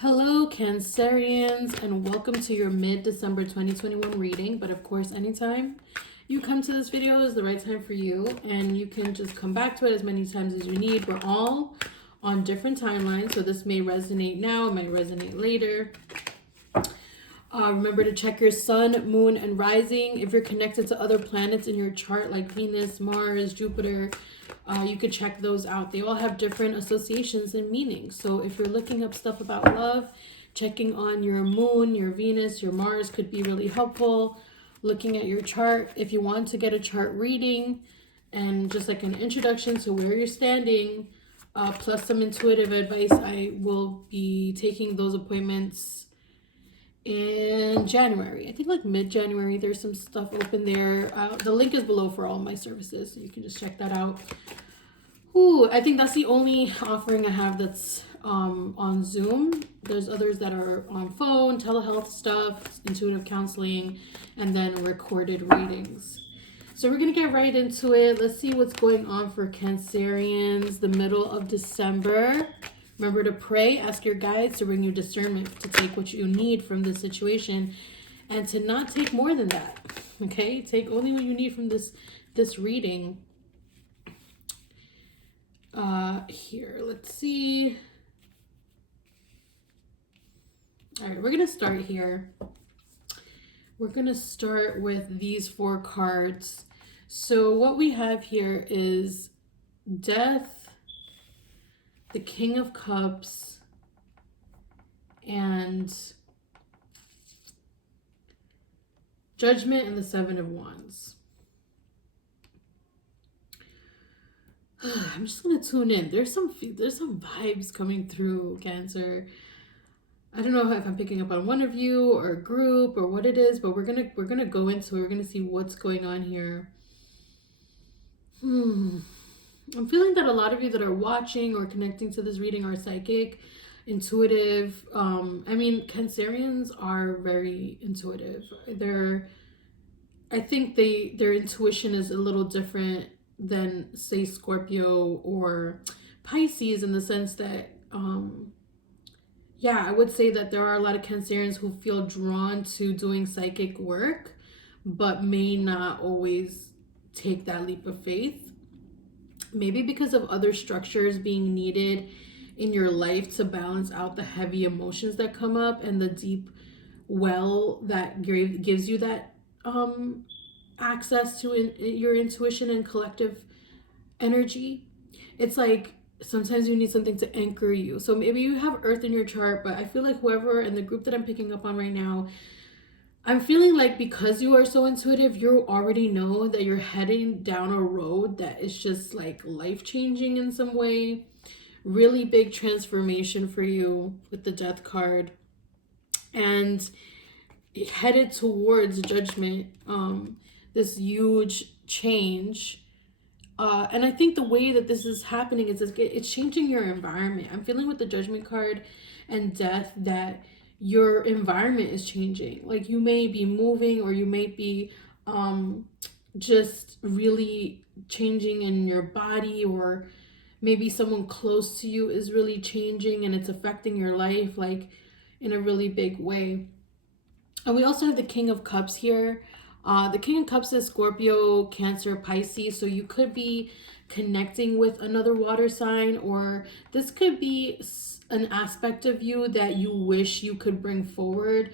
Hello, Cancerians, and welcome to your mid-December 2021 reading. But of course, anytime you come to this video is the right time for you, and you can just come back to it as many times as you need. We're all on different timelines, so this may resonate now, it might resonate later. Remember to check your sun, moon, and rising. If you're connected to other planets in your chart like Venus, Mars, Jupiter, you could check those out. They all have different associations and meanings. So if you're looking up stuff about love, checking on your moon, your Venus, your Mars could be really helpful. Looking at your chart, if you want to get a chart reading and just like an introduction to where you're standing, plus some intuitive advice, I will be taking those appointments in January. I think like mid-January. There's some stuff open there. The link is below for all my services, so you can just check that out. Ooh, I think that's the only offering I have that's on Zoom. There's others that are on phone, telehealth stuff, intuitive counseling, and then recorded readings. So we're gonna get right into it. Let's see what's going on for Cancerians, the middle of December. Remember to pray, ask your guides to bring you discernment, to take what you need from this situation, and to not take more than that. Okay, take only what you need from this reading. Here, let's see. All right, we're gonna start here. We're gonna start with these 4 cards. So what we have here is Death, the King of Cups, and Judgment, and the 7 of Wands. I'm just gonna tune in. There's some vibes coming through, Cancer. I don't know if I'm picking up on one of you or a group or what it is, but we're gonna go into it. We're gonna see what's going on here. I'm feeling that a lot of you that are watching or connecting to this reading are psychic, intuitive. I mean, Cancerians are very intuitive. I think their intuition is a little different than, say, Scorpio or Pisces, in the sense that, I would say that there are a lot of Cancerians who feel drawn to doing psychic work, but may not always take that leap of faith. Maybe because of other structures being needed in your life to balance out the heavy emotions that come up and the deep well that gives you that access to your intuition and collective energy. It's like sometimes you need something to anchor you. So maybe you have Earth in your chart, but I feel like whoever in the group that I'm picking up on right now, I'm feeling like because you are so intuitive, you already know that you're heading down a road that is just like life-changing in some way. Really big transformation for you with the Death card. And headed towards Judgment, this huge change. And I think the way that this is happening is it's changing your environment. I'm feeling with the Judgment card and Death that your environment is changing. Like you may be moving, or you may be just really changing in your body, or maybe someone close to you is really changing and it's affecting your life like in a really big way. And we also have the King of Cups here. The King of Cups is Scorpio, Cancer, Pisces. So you could be connecting with another water sign, or this could be an aspect of you that you wish you could bring forward,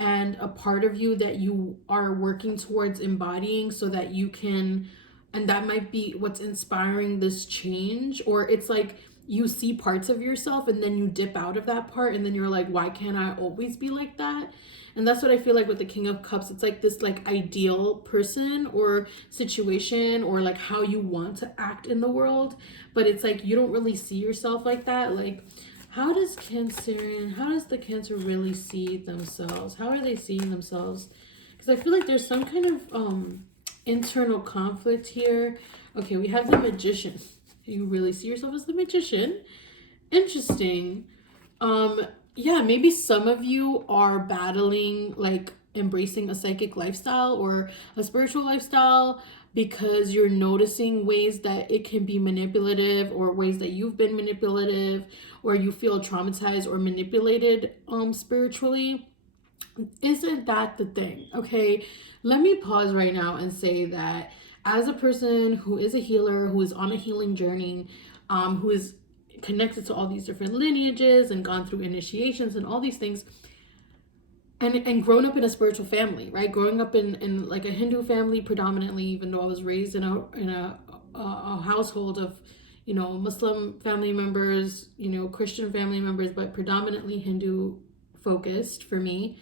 and a part of you that you are working towards embodying so that you can, and that might be what's inspiring this change. Or it's like you see parts of yourself and then you dip out of that part, and then you're like, why can't I always be like that? And that's what I feel like with the King of Cups. It's like this like ideal person or situation, or like how you want to act in the world, but it's like you don't really see yourself like that. Like, how does the Cancer really see themselves? How are they seeing themselves? Because I feel like there's some kind of internal conflict here. Okay, we have the Magician. You really see yourself as the Magician. Interesting. Yeah, maybe some of you are battling like embracing a psychic lifestyle or a spiritual lifestyle, because you're noticing ways that it can be manipulative, or ways that you've been manipulative, or you feel traumatized or manipulated spiritually. Isn't that the thing? Okay, let me pause right now and say that as a person who is a healer, who is on a healing journey, who is connected to all these different lineages and gone through initiations and all these things, and grown up in a spiritual family, right? Growing up in like a Hindu family predominantly, even though I was raised in a household of, you know, Muslim family members, you know, Christian family members, but predominantly Hindu focused for me.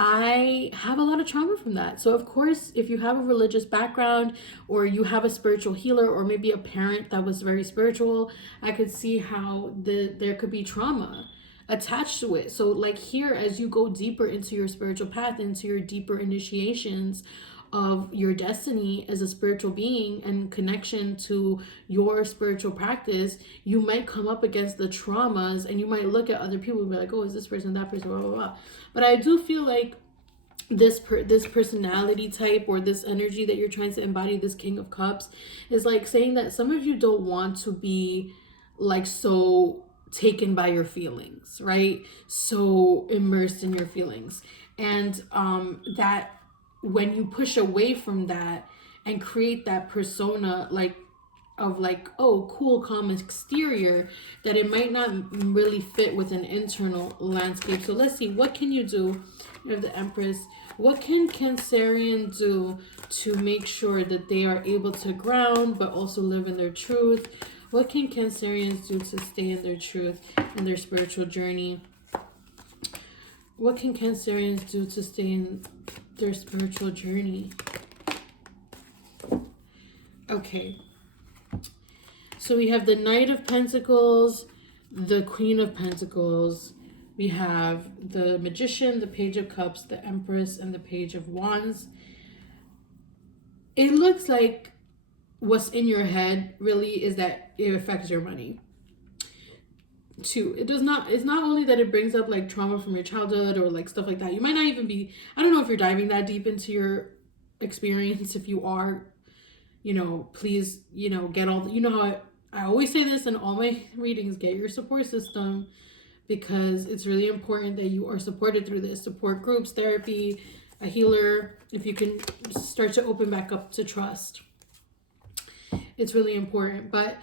I have a lot of trauma from that. So of course, if you have a religious background, or you have a spiritual healer, or maybe a parent that was very spiritual, I could see how there could be trauma attached to it. So like here, as you go deeper into your spiritual path, into your deeper initiations of your destiny as a spiritual being and connection to your spiritual practice, you might come up against the traumas, and you might look at other people and be like, oh, is this person, that person, blah blah blah. But I do feel like this personality type, or this energy that you're trying to embody, this King of Cups, is like saying that some of you don't want to be like so taken by your feelings, right? So immersed in your feelings. And that when you push away from that and create that persona like of like, oh, cool, calm exterior, that it might not really fit with an internal landscape. So let's see, what can you do? You have the Empress. What can Cancerian do to make sure that they are able to ground but also live in their truth? What can Cancerians do to stay in their truth in their spiritual journey? What can Cancerians do to stay in their spiritual journey? Okay. So we have the Knight of Pentacles, the Queen of Pentacles. We have the Magician, the Page of Cups, the Empress, and the Page of Wands. It looks like what's in your head really is that it affects your money. Two, it's not only that it brings up like trauma from your childhood or like stuff like that. You might not even be, I don't know if you're diving that deep into your experience. If you are, you know, please, you know, get all, you know how I always say this in all my readings, get your support system, because it's really important that you are supported through this. Support groups, therapy, a healer, if you can start to open back up to trust. It's really important. But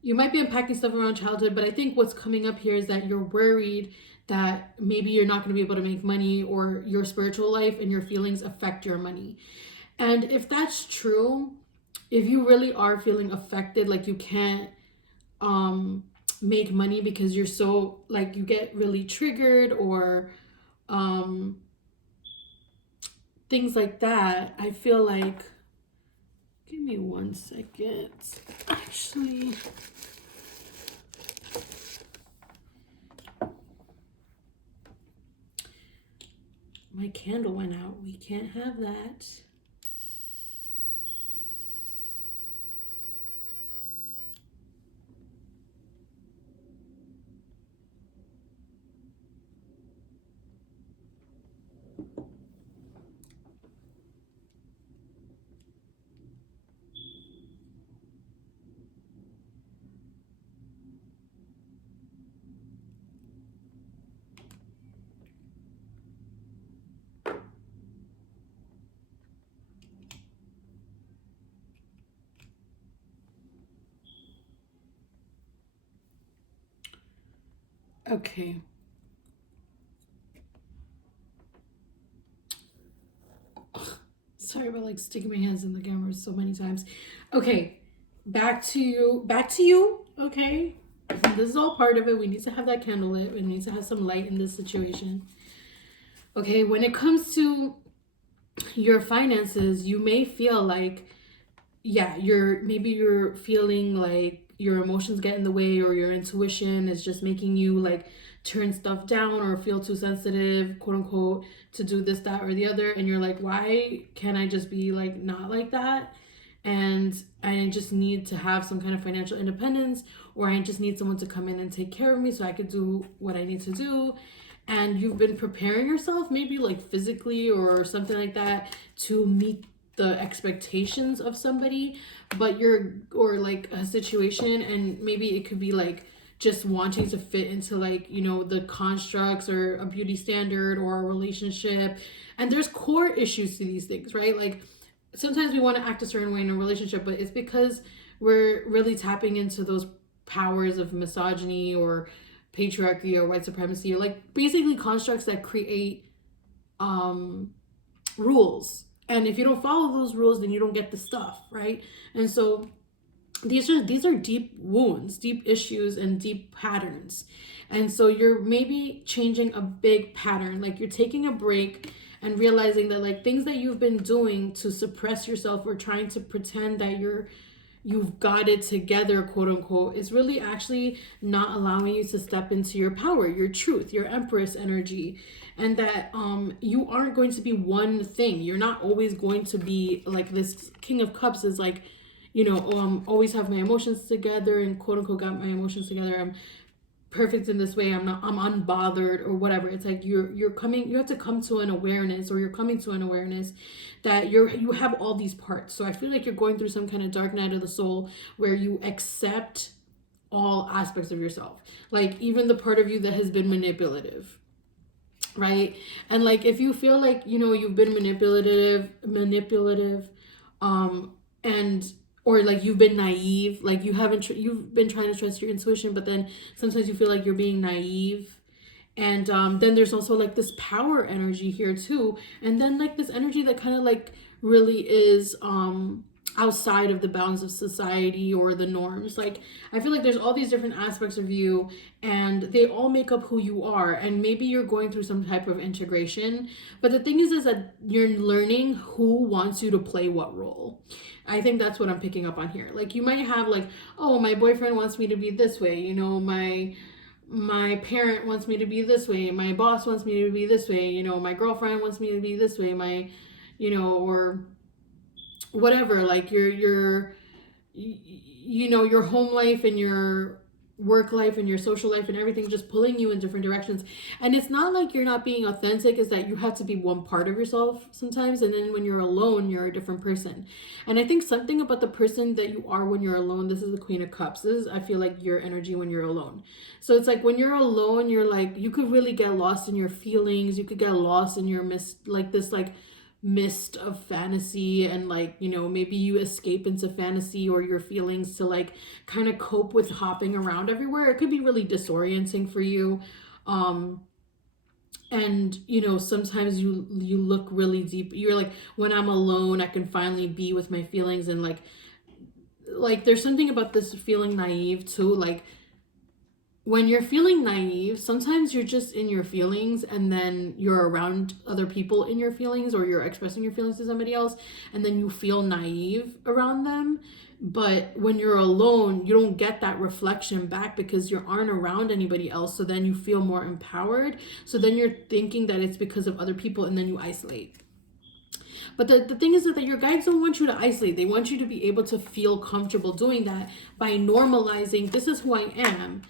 you might be unpacking stuff around childhood, but I think what's coming up here is that you're worried that maybe you're not going to be able to make money, or your spiritual life and your feelings affect your money. And if that's true, if you really are feeling affected, like you can't make money because you're so, like, you get really triggered, or things like that, I feel like, give me 1 second. Actually, my candle went out. We can't have that. Okay. Sorry about like sticking my hands in the camera so many times. Okay, back to you. Okay, this is all part of it. We need to have that candle lit. We need to have some light in this situation. Okay, when it comes to your finances, you may feel like, yeah, you're feeling like your emotions get in the way, or your intuition is just making you like turn stuff down, or feel too sensitive, quote unquote, to do this, that, or the other. And you're like, why can't I just be like not like that? And I just need to have some kind of financial independence, or I just need someone to come in and take care of me so I could do what I need to do. And you've been preparing yourself, maybe like physically or something like that, to meet the expectations of somebody, but or like a situation, and maybe it could be like just wanting to fit into like, you know, the constructs or a beauty standard or a relationship. And there's core issues to these things, right? Like sometimes we want to act a certain way in a relationship, but it's because we're really tapping into those powers of misogyny or patriarchy or white supremacy, or like basically constructs that create rules. And if you don't follow those rules, then you don't get the stuff, right? And so these are deep wounds, deep issues, and deep patterns. And so you're maybe changing a big pattern, like you're taking a break and realizing that like things that you've been doing to suppress yourself or trying to pretend that you've got it together, quote unquote, is really actually not allowing you to step into your power, your truth, your empress energy. And that you aren't going to be one thing. You're not always going to be like this King of Cups is like, you know, always have my emotions together and quote unquote got my emotions together. I'm perfect in this way. I'm unbothered or whatever. It's like you have to come to an awareness, or you're coming to an awareness that you have all these parts. So I feel like you're going through some kind of dark night of the soul where you accept all aspects of yourself, like even the part of you that has been manipulative, right? And like if you feel like, you know, you've been manipulative and or like you've been naive, like you've been trying to trust your intuition, but then sometimes you feel like you're being naive. And then there's also like this power energy here too, and then like this energy that kind of like really is outside of the bounds of society or the norms. Like I feel like there's all these different aspects of you, and they all make up who you are. And maybe you're going through some type of integration, but the thing is that you're learning who wants you to play what role. I think that's what I'm picking up on here. Like you might have like, oh, my boyfriend wants me to be this way, you know, my parent wants me to be this way, my boss wants me to be this way, you know, my girlfriend wants me to be this way, my, you know, or whatever. Like your you know, your home life and your work life and your social life and everything just pulling you in different directions. And it's not like you're not being authentic, is that you have to be one part of yourself sometimes, and then when you're alone you're a different person. And I think something about the person that you are when you're alone, this is the Queen of Cups, this is, I feel like, your energy when you're alone. So it's like when you're alone, you're like, you could really get lost in your feelings, you could get lost in your mist of fantasy, and like, you know, maybe you escape into fantasy or your feelings to like kind of cope with hopping around everywhere. It could be really disorienting for you. And you know, sometimes you look really deep. You're like, when I'm alone I can finally be with my feelings. And like there's something about this feeling naive too. Like when you're feeling naive, sometimes you're just in your feelings, and then you're around other people in your feelings, or you're expressing your feelings to somebody else, and then you feel naive around them. But when you're alone, you don't get that reflection back because you aren't around anybody else. So then you feel more empowered. So then you're thinking that it's because of other people, and then you isolate. But the thing is that your guides don't want you to isolate. They want you to be able to feel comfortable doing that by normalizing, this is who I am.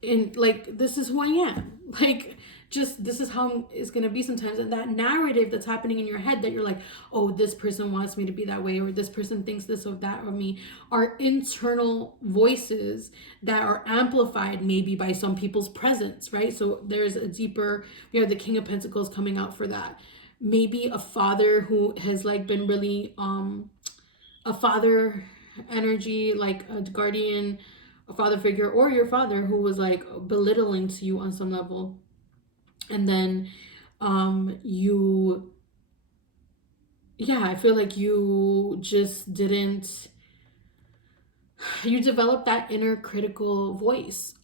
And like, this is who I am. Like, just this is how it's gonna be sometimes. And that narrative that's happening in your head, that you're like, oh, this person wants me to be that way, or this person thinks this or that of me, are internal voices that are amplified maybe by some people's presence, right? So there's a deeper, we have the King of Pentacles coming out for that. Maybe a father who has like been really a father energy, like a guardian, a father figure, or your father who was like belittling to you on some level. And then I feel like you just didn't, you developed that inner critical voice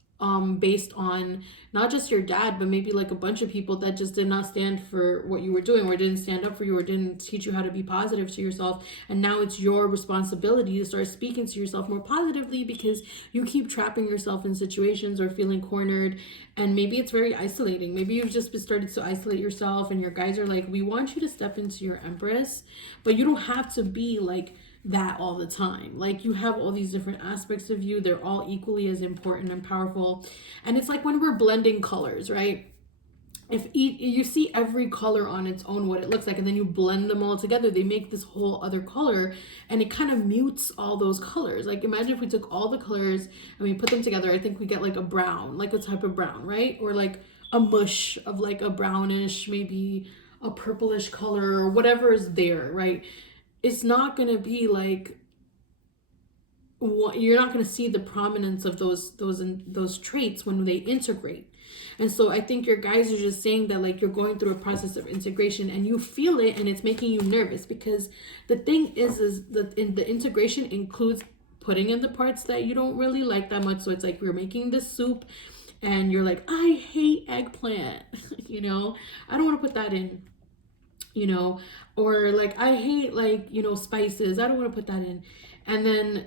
based on not just your dad, but maybe like a bunch of people that just did not stand for what you were doing, or didn't stand up for you, or didn't teach you how to be positive to yourself. And now it's your responsibility to start speaking to yourself more positively, because you keep trapping yourself in situations or feeling cornered. And maybe it's very isolating. Maybe you've just started to isolate yourself, and your guys are like, we want you to step into your Empress, but you don't have to be like that all the time. Like, you have all these different aspects of you. They're all equally as important and powerful. And it's like when we're blending colors, right? if you see every color on its own, what it looks like, and then you blend them all together, they make this whole other color, and it kind of mutes all those colors. Like, imagine if we took all the colors and we put them together, I think we get like a brown, like a type of brown, right? Or like a mush of like a brownish, maybe a purplish color, or whatever is there, right? It's not going to be like, you're not going to see the prominence of those traits when they integrate. And so I think your guys are just saying that, like, you're going through a process of integration and you feel it, and it's making you nervous, because the thing is that in the integration includes putting in the parts that you don't really like that much. So it's like, we're making this soup and you're like, I hate eggplant. You know, I don't want to put that in, you know, or like, I hate, like, you know, spices, I don't want to put that in. And then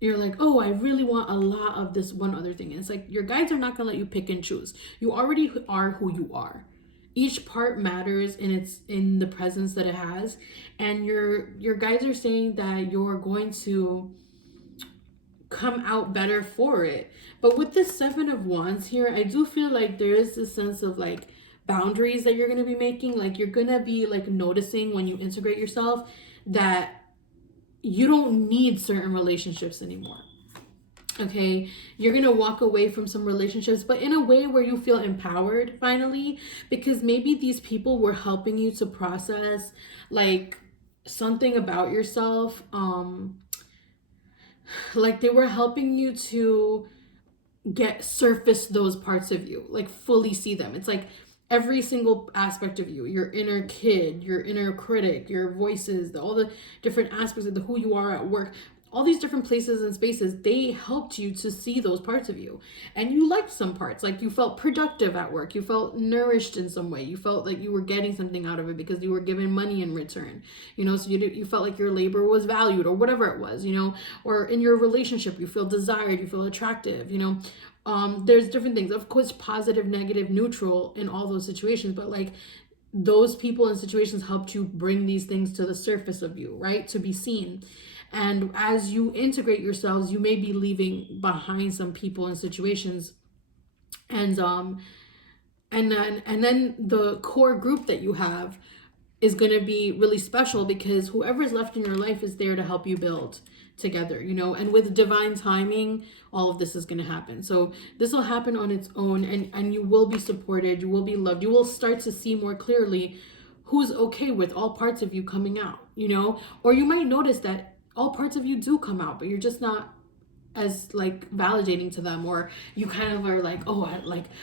you're like, oh, I really want a lot of this one other thing. And it's like, your guides are not gonna let you pick and choose. You already are who you are. Each part matters, and it's in the presence that it has. And your guides are saying that you're going to come out better for it. But with the 7 of Wands here, I do feel like there is this sense of like boundaries that you're going to be making. Like, you're going to be like noticing when you integrate yourself that you don't need certain relationships anymore. Okay, you're gonna walk away from some relationships, but in a way where you feel empowered finally, because maybe these people were helping you to process like something about yourself. Like, they were helping you to surface those parts of you, like fully see them. It's like every single aspect of you, your inner kid, your inner critic, your voices, all the different aspects of who you are at work, all these different places and spaces, they helped you to see those parts of you. And you liked some parts, like you felt productive at work, you felt nourished in some way, you felt like you were getting something out of it because you were given money in return, you know, so you felt like your labor was valued, or whatever it was, you know. Or in your relationship, you feel desired, you feel attractive, you know. There's different things, of course, positive, negative, neutral in all those situations, but like, those people and situations helped you bring these things to the surface of you, right, to be seen. And as you integrate yourselves, you may be leaving behind some people and situations, and then the core group that you have is going to be really special, because whoever's left in your life is there to help you build together, you know. And with divine timing, all of this is going to happen. So this will happen on its own, and you will be supported, you will be loved, you will start to see more clearly who's okay with all parts of you coming out, you know. Or you might notice that all parts of you do come out, but you're just not as like validating to them, or you kind of are like, oh,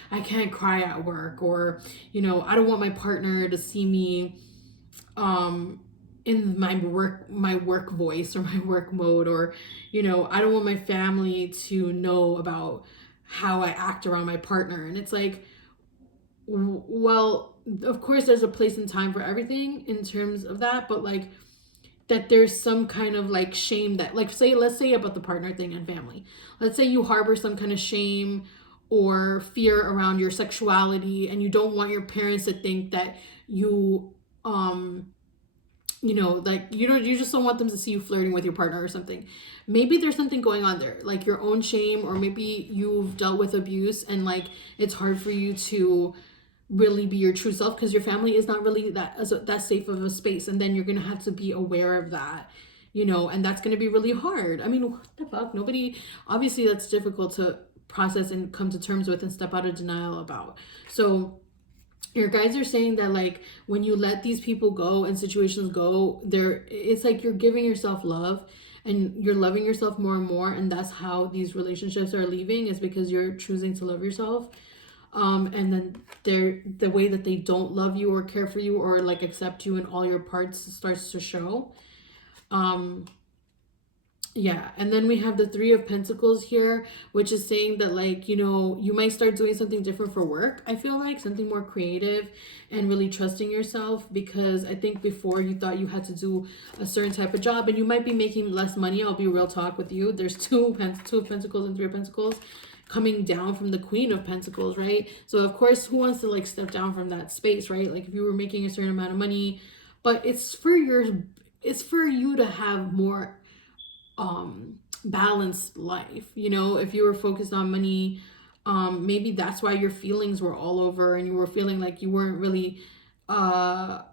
I can't cry at work, or, you know, I don't want my partner to see me in my work voice or my work mode, or, you know, I don't want my family to know about how I act around my partner. And it's like, well, of course there's a place and time for everything in terms of that, but like, that there's some kind of like shame that, like, let's say about the partner thing and family, let's say you harbor some kind of shame or fear around your sexuality, and you don't want your parents to think that you you know, like, you just don't want them to see you flirting with your partner or something. Maybe there's something going on there, like your own shame, or maybe you've dealt with abuse and like it's hard for you to really be your true self because your family is not really that safe of a space. And then you're gonna have to be aware of that, you know, and that's gonna be really hard. I mean, what the fuck? Nobody, obviously that's difficult to process and come to terms with and step out of denial about. So your guides are saying that, like, when you let these people go and situations go, it's like you're giving yourself love and you're loving yourself more and more, and that's how these relationships are leaving, is because you're choosing to love yourself. And then the way that they don't love you or care for you or like accept you in all your parts starts to show. Yeah, and then we have the 3 of Pentacles here, which is saying that, like, you know, you might start doing something different for work. I feel like something more creative and really trusting yourself, because I think before you thought you had to do a certain type of job and you might be making less money. I'll be real talk with you. There's 2 of Pentacles and 3 of Pentacles coming down from the Queen of Pentacles, right? So of course, who wants to like step down from that space, right? Like, if you were making a certain amount of money, but it's for you to have more balanced life, you know. If you were focused on money, Maybe that's why your feelings were all over and you were feeling like you weren't really uh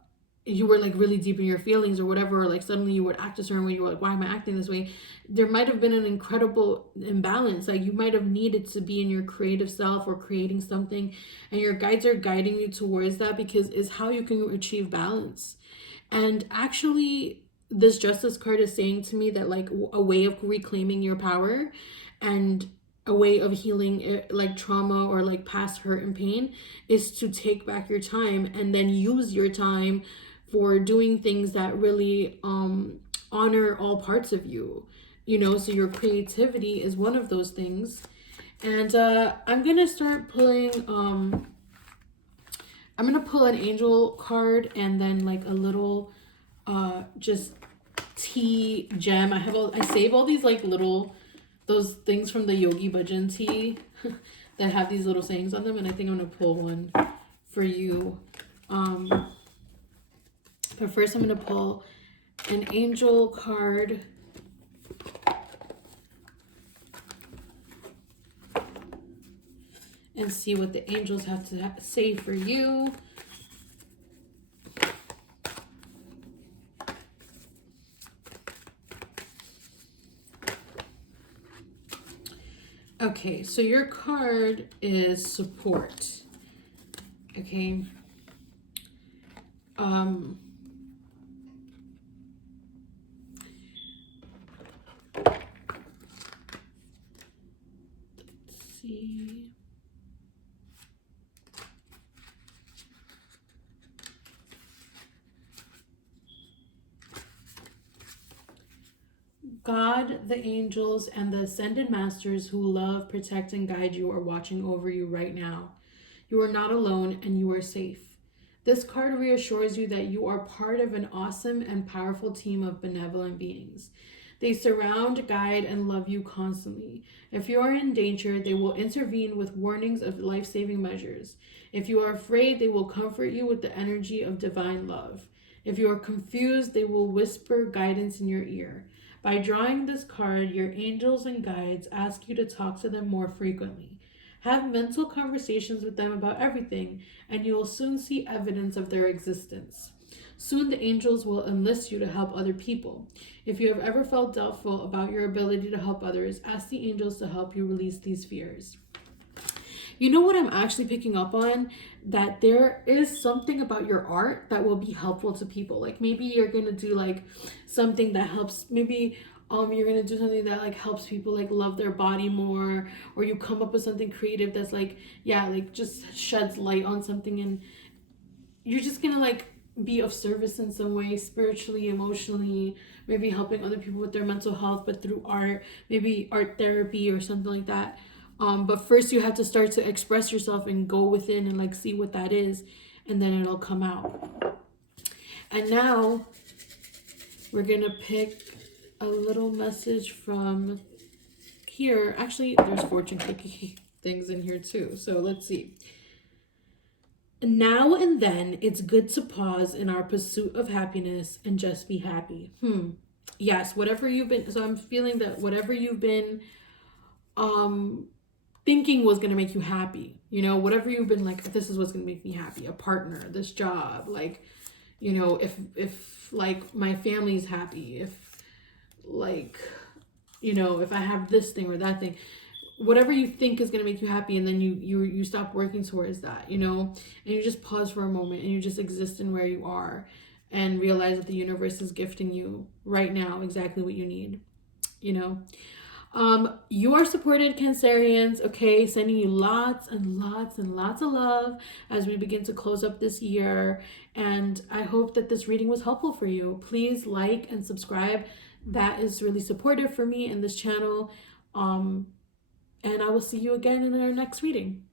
you were like really deep in your feelings or whatever, or like suddenly you would act a certain way, you were like, why am I acting this way? There might have been an incredible imbalance. Like you might have needed to be in your creative self or creating something, and your guides are guiding you towards that because it's how you can achieve balance. And actually, this justice card is saying to me that like a way of reclaiming your power and a way of healing like trauma or like past hurt and pain is to take back your time and then use your time for doing things that really honor all parts of you, you know. So your creativity is one of those things. And I'm gonna start pulling I'm gonna pull an angel card and then like a little just tea gem. I save all these like little those things from the Yogi Bhajan tea that have these little sayings on them, and I think I'm gonna pull one for you. But first I'm gonna pull an angel card. And see what the angels have to say for you. Okay, so your card is support. Okay. Let's see. God, the angels, and the ascended masters who love, protect, and guide you are watching over you right now. You are not alone and you are safe. This card reassures you that you are part of an awesome and powerful team of benevolent beings. They surround, guide, and love you constantly. If you are in danger, they will intervene with warnings of life-saving measures. If you are afraid, they will comfort you with the energy of divine love. If you are confused, they will whisper guidance in your ear. By drawing this card, your angels and guides ask you to talk to them more frequently. Have mental conversations with them about everything, and you will soon see evidence of their existence. Soon the angels will enlist you to help other people. If you have ever felt doubtful about your ability to help others, ask the angels to help you release these fears. You know what I'm actually picking up on? That there is something about your art that will be helpful to people. Like maybe you're gonna do like something that helps, maybe you're gonna do something that like helps people like love their body more, or you come up with something creative that's like, yeah, like just sheds light on something, and you're just gonna like be of service in some way, spiritually, emotionally, maybe helping other people with their mental health, but through art, maybe art therapy or something like that. But first you have to start to express yourself and go within and like see what that is, and then it'll come out. And now we're gonna pick a little message from here. Actually, there's fortune cookie things in here too. So let's see. Now and then, it's good to pause in our pursuit of happiness and just be happy. Yes, whatever you've been, so I'm feeling that whatever you've been thinking was going to make you happy, you know, whatever you've been like, this is what's going to make me happy, a partner, this job, like, you know, if like my family's happy, if like, you know, if I have this thing or that thing, whatever you think is going to make you happy, and then you stop working towards that, you know, and you just pause for a moment and you just exist in where you are and realize that the universe is gifting you right now exactly what you need, you know. You are supported, Cancerians. Okay, sending you lots and lots and lots of love as we begin to close up this year, and I hope that this reading was helpful for you. Please like and subscribe. That is really supportive for me and this channel. And I will see you again in our next reading.